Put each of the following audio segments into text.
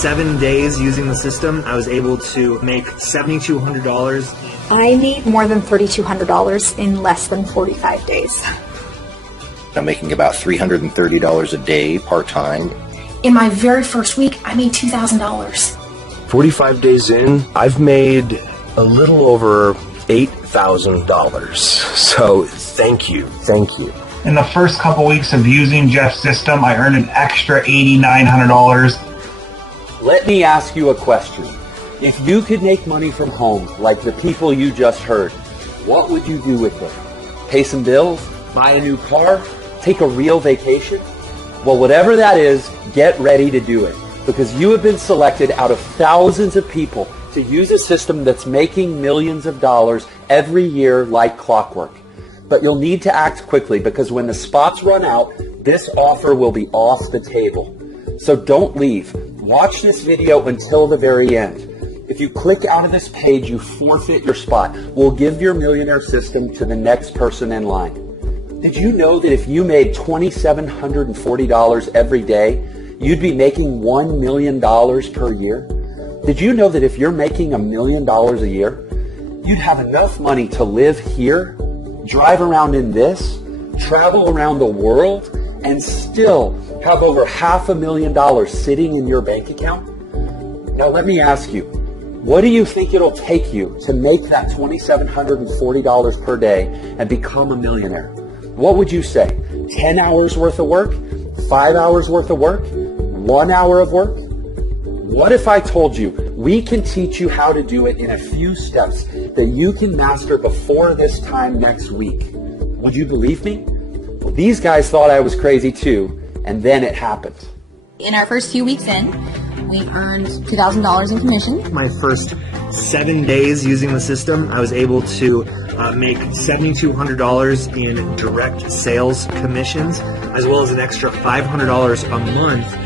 7 days using the system, I was able to make $7,200. I made more than $3,200 in less than 45 days. I'm making about $330 a day part-time. In my very first week, I made $2,000. 45 days in, I've made a little over $8,000. So thank you. In the first couple weeks of using Jeff's system, I earned an extra $8,900. Let me ask you a question. If you could make money from home like the people you just heard, what would you do with it? Pay some bills? Buy a new car? Take a real vacation? Well, whatever that is, get ready to do it, because you have been selected out of thousands of people to use a system that's making millions of dollars every year like clockwork. But you'll need to act quickly, because when the spots run out, this offer will be off the table. So don't leave. Watch this video until the very end. If you click out of this page, you forfeit your spot. We'll give your millionaire system to the next person in line. Did you know that if you made $2,740 every day, you'd be making $1 million per year? Did you know that if you're making $1 million a year, you'd have enough money to live here, drive around in this, travel around the world, and still have over $500,000 sitting in your bank account? Now let me ask you, what do you think it'll take you to make that $2,740 per day and become a millionaire? What would you say? 10 hours worth of work? 5 hours worth of work? 1 hour of work? What if I told you we can teach you how to do it in a few steps that you can master before this time next week? Would you believe me? Well, these guys thought I was crazy too, and then it happened. In our first few weeks in, we earned $2,000 in commission. My first 7 days using the system, I was able to make $7,200 in direct sales commissions, as well as an extra $500 a month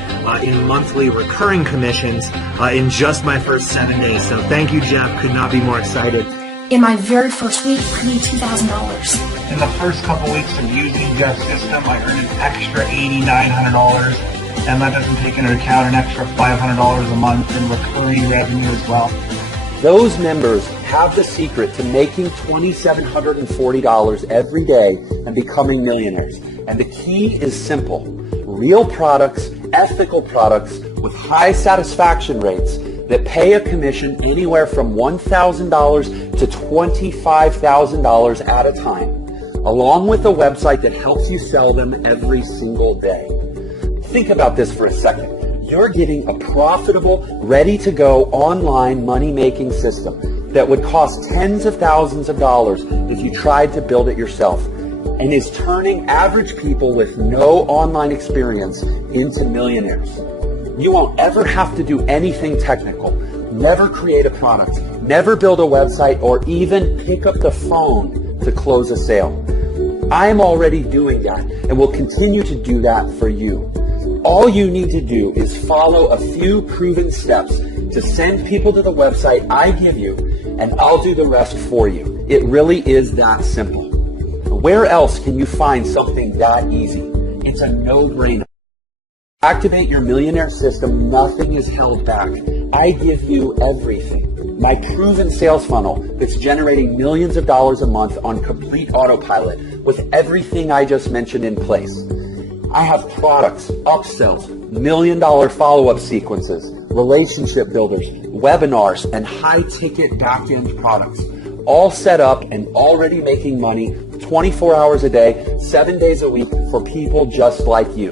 in monthly recurring commissions in just my first 7 days. So thank you, Jeff. Could not be more excited. In my very first week, I made $2,000. In the first couple weeks of using Jeff's system, I earned an extra $8,900. And that doesn't take into account an extra $500 a month in recurring revenue as well. Those members have the secret to making $2,740 every day and becoming millionaires. And the key is simple. Real products, ethical products with high satisfaction rates that pay a commission anywhere from $1,000 to $25,000 at a time, along with a website that helps you sell them every single day. Think about this for a second. You're getting a profitable, ready-to-go online money-making system that would cost tens of thousands of dollars if you tried to build it yourself, and is turning average people with no online experience into millionaires. You won't ever have to do anything technical, never create a product, never build a website, or even pick up the phone to close a sale. I'm already doing that and will continue to do that for you. All you need to do is follow a few proven steps to send people to the website I give you, and I'll do the rest for you. It really is that simple. Where else can you find something that easy? It's a no-brainer. Activate your millionaire system. Nothing is held back. I give you everything. My proven sales funnel that's generating millions of dollars a month on complete autopilot with everything I just mentioned in place. I have products, upsells, million-dollar follow-up sequences, relationship builders, webinars, and high-ticket back-end products, all set up and already making money 24 hours a day, 7 days a week for people just like you.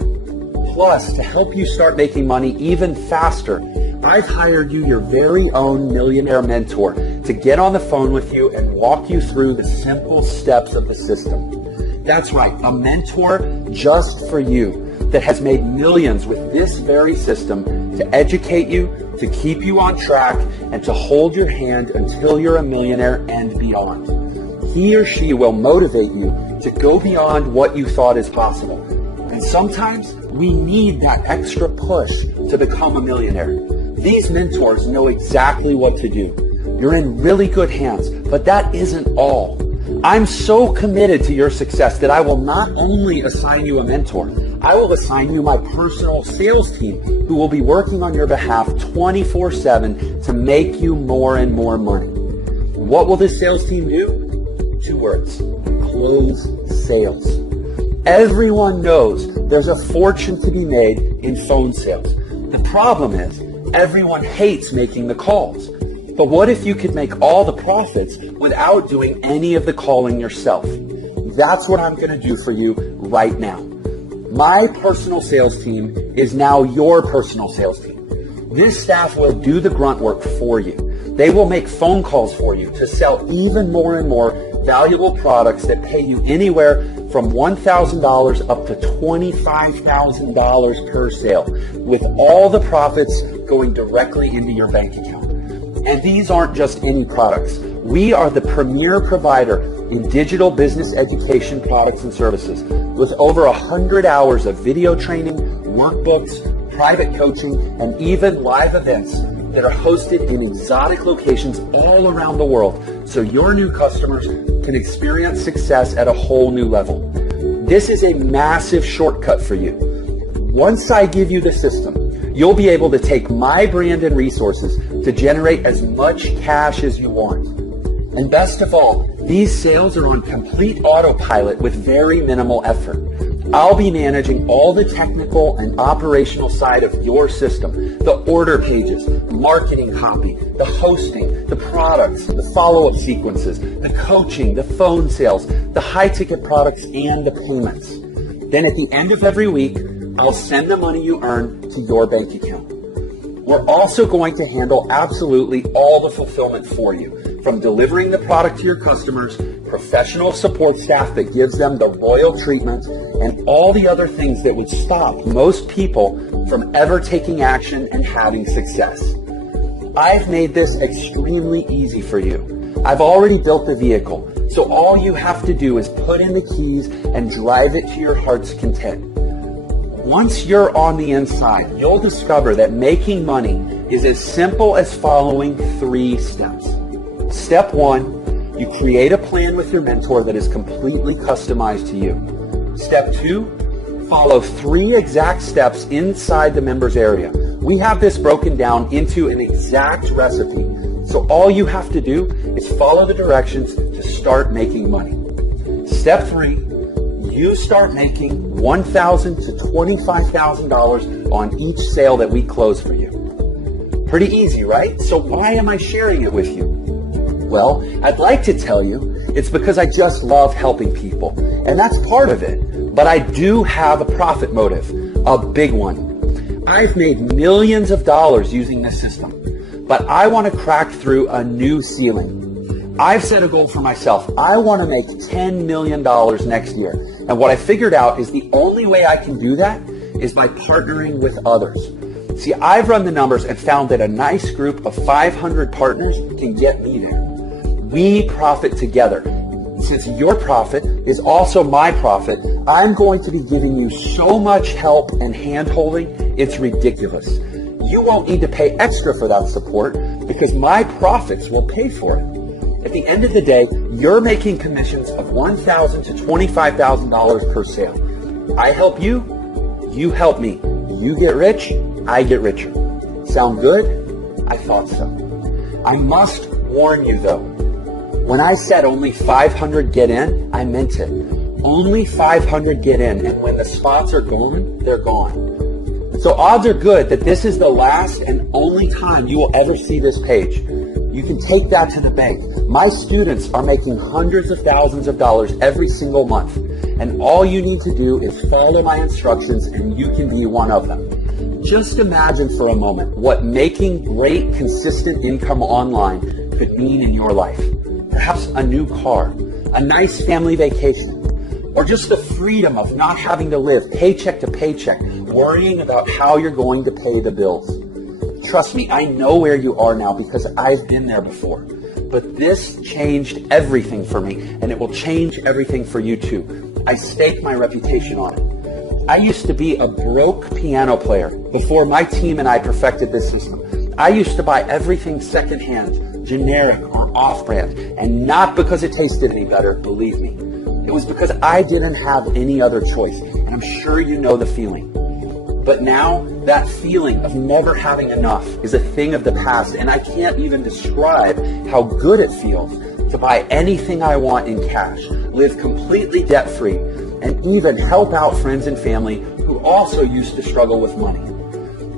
Plus, to help you start making money even faster, I've hired you your very own millionaire mentor to get on the phone with you and walk you through the simple steps of the system. That's right, a mentor just for you that has made millions with this very system to educate you, to keep you on track, and to hold your hand until you're a millionaire and beyond. He or she will motivate you to go beyond what you thought is possible. And sometimes we need that extra push to become a millionaire. These mentors know exactly what to do. You're in really good hands, but that isn't all. I'm so committed to your success that I will not only assign you a mentor, I will assign you my personal sales team who will be working on your behalf 24/7 to make you more and more money. What will this sales team do? 2 words: close sales. Everyone knows there's a fortune to be made in phone sales. The problem is everyone hates making the calls. But what if you could make all the profits without doing any of the calling yourself? That's what I'm going to do for you right now. My personal sales team is now your personal sales team. This staff will do the grunt work for you. They will make phone calls for you to sell even more and more valuable products that pay you anywhere from $1,000 up to $25,000 per sale, with all the profits going directly into your bank account. And these aren't just any products. We are the premier provider in digital business education products and services, with over 100 hours of video training, workbooks, private coaching, and even live events that are hosted in exotic locations all around the world, so your new customers can experience success at a whole new level. This is a massive shortcut for you. Once I give you the system, you'll be able to take my brand and resources to generate as much cash as you want. And best of all, these sales are on complete autopilot with very minimal effort. I'll be managing all the technical and operational side of your system, the order pages, marketing copy, the hosting, the products, the follow-up sequences, the coaching, the phone sales, the high-ticket products, and the payments. Then at the end of every week, I'll send the money you earn to your bank account. We're also going to handle absolutely all the fulfillment for you, from delivering the product to your customers, professional support staff that gives them the royal treatment, and all the other things that would stop most people from ever taking action and having success. I've made this extremely easy for you. I've already built the vehicle, so all you have to do is put in the keys and drive it to your heart's content. Once you're on the inside, you'll discover that making money is as simple as following 3 steps. Step 1, you create a plan with your mentor that is completely customized to you. Step 2, follow 3 exact steps inside the members area. We have this broken down into an exact recipe. So all you have to do is follow the directions to start making money. Step 3, you start making $1,000 to $25,000 on each sale that we close for you. Pretty easy, right? So why am I sharing it with you? Well, I'd like to tell you it's because I just love helping people, and that's part of it. But I do have a profit motive, a big one. I've made millions of dollars using this system, but I want to crack through a new ceiling. I've set a goal for myself. I want to make $10 million next year. And what I figured out is the only way I can do that is by partnering with others. See, I've run the numbers and found that a nice group of 500 partners can get me there. We profit together. Since your profit is also my profit, I'm going to be giving you so much help and hand-holding, it's ridiculous. You won't need to pay extra for that support because my profits will pay for it. At the end of the day, you're making commissions of $1,000 to $25,000 per sale. I help you, you help me. You get rich, I get richer. Sound good? I thought so. I must warn you though. When I said only 500 get in, I meant it. Only 500 get in, and when the spots are gone, they're gone. So odds are good that this is the last and only time you will ever see this page. You can take that to the bank. My students are making hundreds of thousands of dollars every single month, and all you need to do is follow my instructions and you can be one of them. Just imagine for a moment what making great, consistent income online could mean in your life. Perhaps a new car, a nice family vacation, or just the freedom of not having to live paycheck to paycheck, worrying about how you're going to pay the bills. Trust me, I know where you are now because I've been there before. But this changed everything for me, and it will change everything for you too. I stake my reputation on it. I used to be a broke piano player before my team and I perfected this system. I used to buy everything secondhand, generic or off-brand, and not because it tasted any better, believe me. It was because I didn't have any other choice. and I'm sure you know the feeling. But now, that feeling of never having enough is a thing of the past, and I can't even describe how good it feels to buy anything I want in cash, live completely debt-free, and even help out friends and family who also used to struggle with money.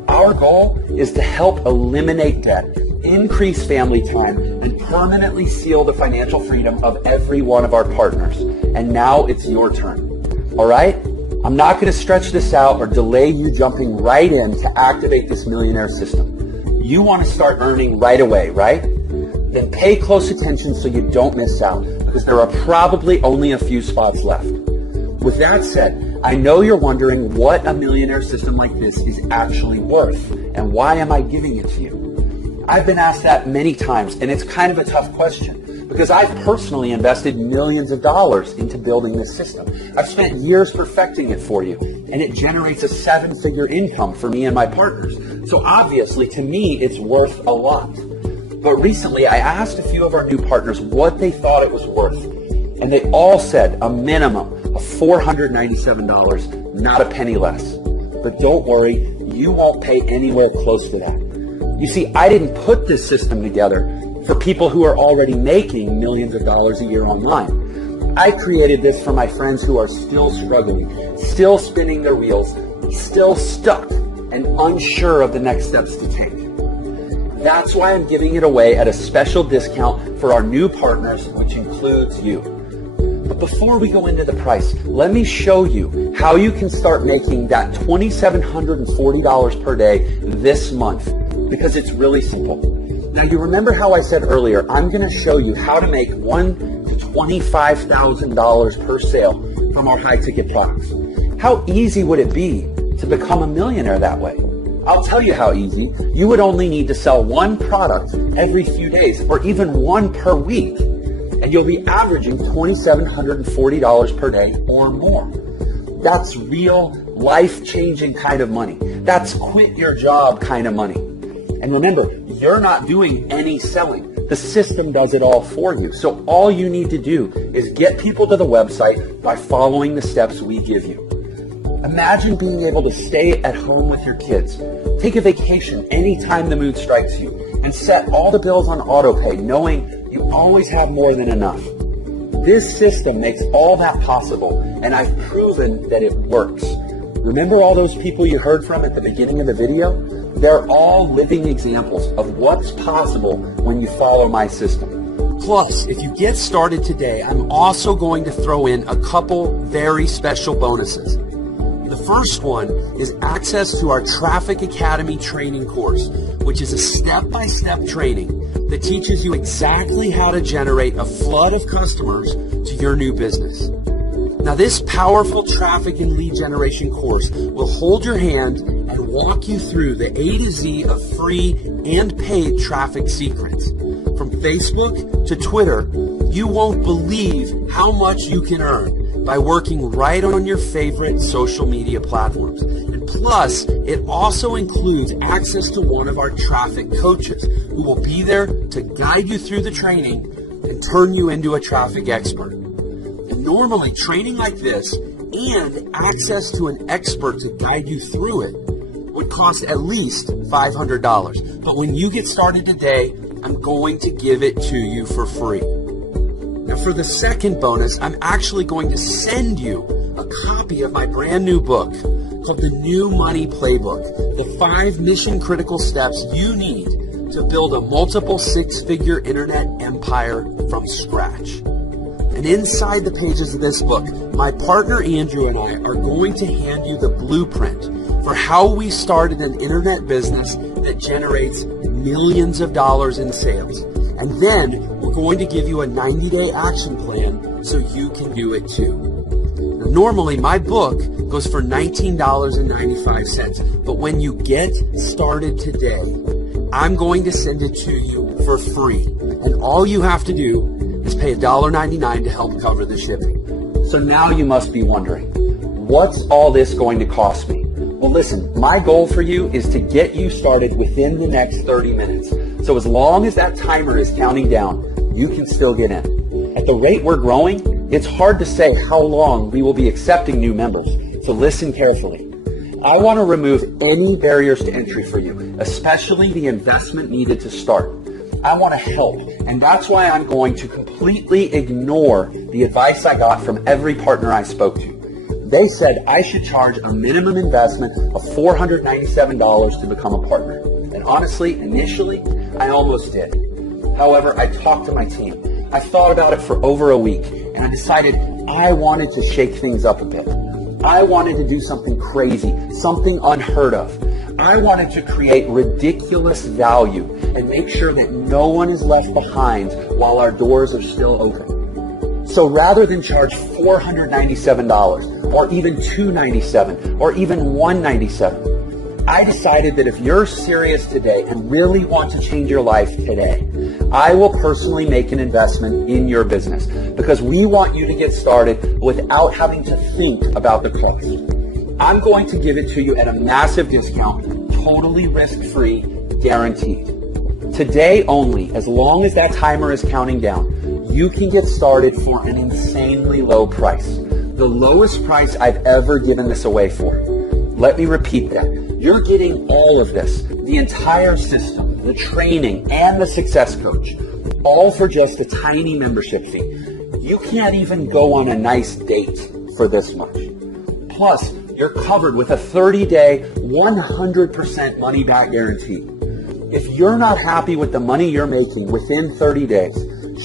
Our goal is to help eliminate debt, increase family time, and permanently seal the financial freedom of every one of our partners. And now it's your turn. All right? I'm not going to stretch this out or delay you jumping right in to activate this millionaire system. You want to start earning right away, right? Then pay close attention so you don't miss out, because there are probably only a few spots left. With that said, I know you're wondering what a millionaire system like this is actually worth, and why am I giving it to you? I've been asked that many times, and it's kind of a tough question, because I've personally invested millions of dollars into building this system. I've spent years perfecting it for you, and it generates a 7-figure income for me and my partners. So obviously, to me, it's worth a lot. But recently, I asked a few of our new partners what they thought it was worth, and they all said a minimum of $497, not a penny less. But don't worry, you won't pay anywhere close to that. You see, I didn't put this system together for people who are already making millions of dollars a year online. I created this for my friends who are still struggling, still spinning their wheels, still stuck, and unsure of the next steps to take. That's why I'm giving it away at a special discount for our new partners, which includes you. But before we go into the price, let me show you how you can start making that $2,740 per day this month, because it's really simple. Now, you remember how I said earlier, I'm going to show you how to make $1,000 to $25,000 per sale from our high-ticket products. How easy would it be to become a millionaire that way? I'll tell you how easy. You would only need to sell one product every few days, or even one per week, and you'll be averaging $2,740 per day or more. That's real, life-changing kind of money. That's quit your job kind of money. And remember, you're not doing any selling. The system does it all for you. So all you need to do is get people to the website by following the steps we give you. Imagine being able to stay at home with your kids, take a vacation anytime the mood strikes you, and set all the bills on autopay, knowing you always have more than enough. This system makes all that possible, and I've proven that it works. Remember all those people you heard from at the beginning of the video? They're all living examples of what's possible when you follow my system. Plus, if you get started today, I'm also going to throw in a couple very special bonuses. The first one is access to our Traffic Academy training course, which is a step-by-step training that teaches you exactly how to generate a flood of customers to your new business. Now, this powerful traffic and lead generation course will hold your hand and walk you through the A to Z of free and paid traffic secrets. From Facebook to Twitter, you won't believe how much you can earn by working right on your favorite social media platforms. And plus, it also includes access to one of our traffic coaches who will be there to guide you through the training and turn you into a traffic expert. And normally, training like this and access to an expert to guide you through it would cost at least $500. But when you get started today, I'm going to give it to you for free. Now, for the second bonus, I'm actually going to send you a copy of my brand new book called The New Money Playbook, the 5 mission-critical steps you need to build a multiple 6-figure internet empire from scratch. And inside the pages of this book, my partner Andrew and I are going to hand you the blueprint for how we started an internet business that generates millions of dollars in sales. And then we're going to give you a 90-day action plan so you can do it too. Now, normally my book goes for $19.95, but when you get started today, I'm going to send it to you for free. And all you have to do is pay $1.99 to help cover the shipping. So now you must be wondering, what's all this going to cost me? Well, listen, my goal for you is to get you started within the next 30 minutes. So as long as that timer is counting down, you can still get in. At the rate we're growing, it's hard to say how long we will be accepting new members. So listen carefully. I want to remove any barriers to entry for you, especially the investment needed to start. I want to help, and that's why I'm going to completely ignore the advice I got from every partner I spoke to. They said I should charge a minimum investment of $497 to become a partner. And honestly, initially, I almost did. However, I talked to my team. I thought about it for over a week, and I decided I wanted to shake things up a bit. I wanted to do something crazy, something unheard of. I wanted to create ridiculous value and make sure that no one is left behind while our doors are still open. So rather than charge $497 or even $297 or even $197, I decided that if you're serious today and really want to change your life today, I will personally make an investment in your business because we want you to get started without having to think about the cost. I'm going to give it to you at a massive discount, totally risk-free, guaranteed. Today only, as long as that timer is counting down, you can get started for an insanely low price. The lowest price I've ever given this away for. Let me repeat that. You're getting all of this, the entire system, the training, and the success coach, all for just a tiny membership fee. You can't even go on a nice date for this much. Plus, you're covered with a 30-day, 100% money-back guarantee. If you're not happy with the money you're making within 30 days,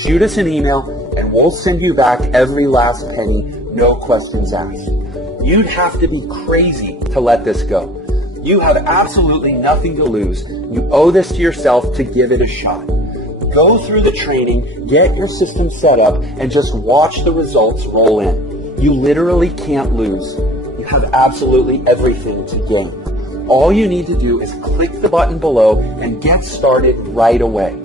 shoot us an email and we'll send you back every last penny, no questions asked. You'd have to be crazy to let this go. You have absolutely nothing to lose. You owe this to yourself to give it a shot. Go through the training, get your system set up, and just watch the results roll in. You literally can't lose. You have absolutely everything to gain. All you need to do is click the button below and get started right away.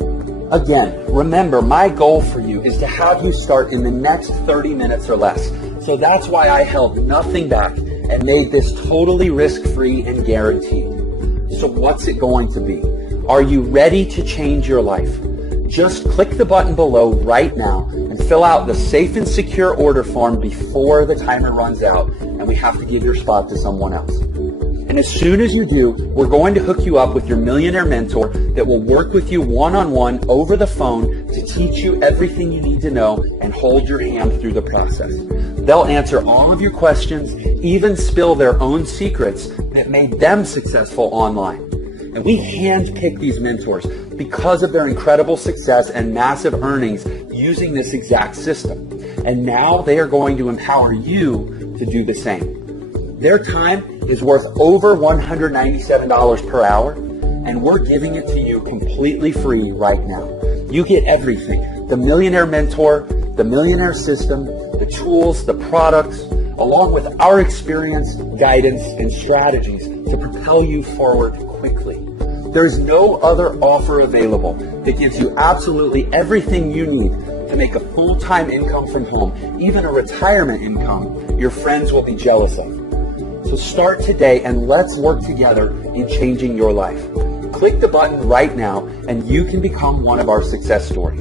Again, remember, my goal for you is to have you start in the next 30 minutes or less. So that's why I held nothing back and made this totally risk-free and guaranteed. So what's it going to be? Are you ready to change your life? Just click the button below right now and fill out the safe and secure order form before the timer runs out and we have to give your spot to someone else. And as soon as you do, we're going to hook you up with your millionaire mentor that will work with you one-on-one over the phone to teach you everything you need to know and hold your hand through the process. They'll answer all of your questions, even spill their own secrets that made them successful online. And we handpick these mentors because of their incredible success and massive earnings using this exact system. And now they are going to empower you to do the same. Their time is worth over $197 per hour, and we're giving it to you completely free right now. You get everything: the Millionaire Mentor, the Millionaire System, the tools, the products, along with our experience, guidance, and strategies to propel you forward quickly. There's no other offer available that gives you absolutely everything you need to make a full-time income from home, even a retirement income your friends will be jealous of. So start today and let's work together in changing your life. Click the button right now and you can become one of our success stories.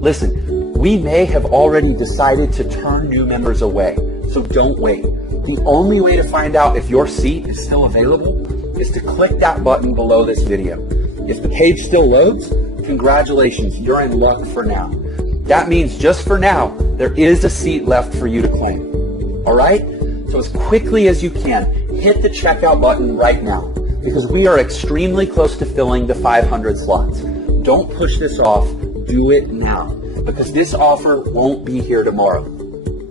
Listen, we may have already decided to turn new members away, so don't wait. The only way to find out if your seat is still available is to click that button below this video. If the page still loads, congratulations, you're in luck for now. That means just for now, there is a seat left for you to claim. All right? So as quickly as you can, hit the checkout button right now because we are extremely close to filling the 500 slots. Don't push this off. Do it now because this offer won't be here tomorrow.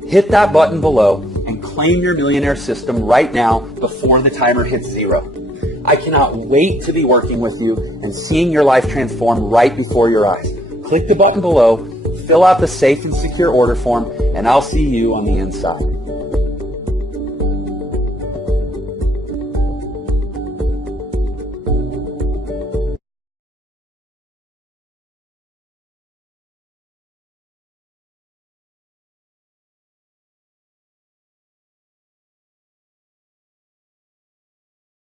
Hit that button below and claim your Millionaire System right now before the timer hits 0. I cannot wait to be working with you and seeing your life transform right before your eyes. Click the button below, fill out the safe and secure order form, and I'll see you on the inside.